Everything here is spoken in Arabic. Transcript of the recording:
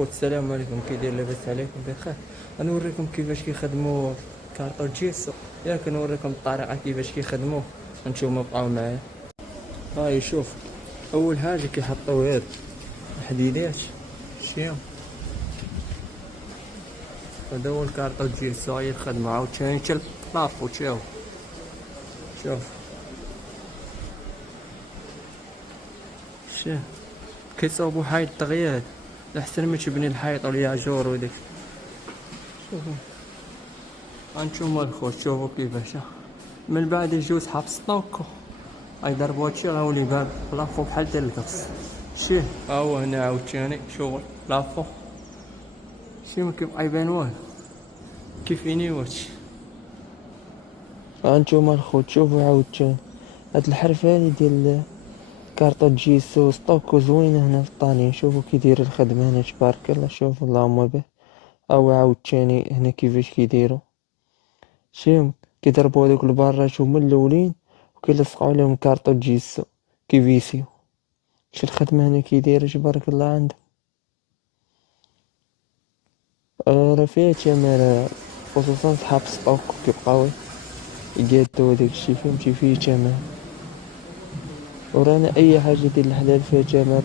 خوت السلام عليكم، كي داير؟ لاباس عليكم بخير. غنوريكم كيفاش كيخدموا كارطو جيسو. ياك نوريكم الطريقه كيفاش كيخدموا. نتوما بقاو معايا. هاي شوف، اول حاجه كيحطوا هاد الحديدات شتيهم. هذا هو الكارطو جيسو، هاي الخدمه. عاوتاني حتى لافو شوف شوف كيصاوبوا حيط طغيات لحسن ما تبني الحيط والياجور وداك. شوفوا هانتوما الخوت، شوفوا كيفاش من بعد يجيو سحاب ستوكو غيضربو هادشي غيولي باب لافو بحال ديال القرص. شتيه ها هو هنا عاوتاني شغل لافو، شتي مكيبقى يبان والو كيفيني واتشي. هانتوما الخوت شوفوا عاوتاني هاد الحرف هادي ديال كارطو جيسو ستوكو زوينة هنا في الطالين. شوفوا كي داير الخدمة هنا تبارك الله. شوفوا اللهم بارك. هاو عاوتاني هنا كيفاش كيديرو، شتيهم كيضربو هادوك البرات هما اللولين وكيلصقو عليهم كارطو جيسو كيفيسيو. شتي الخدمة هنا كي دايرة تبارك الله عندهم. راه فيها تمارة خصوصا صحاب ستوكو كيبقاو يقادو هداكشي، فهمتي؟ فيه تمار. ورانا اي حاجة ديال الحلال فيها تمار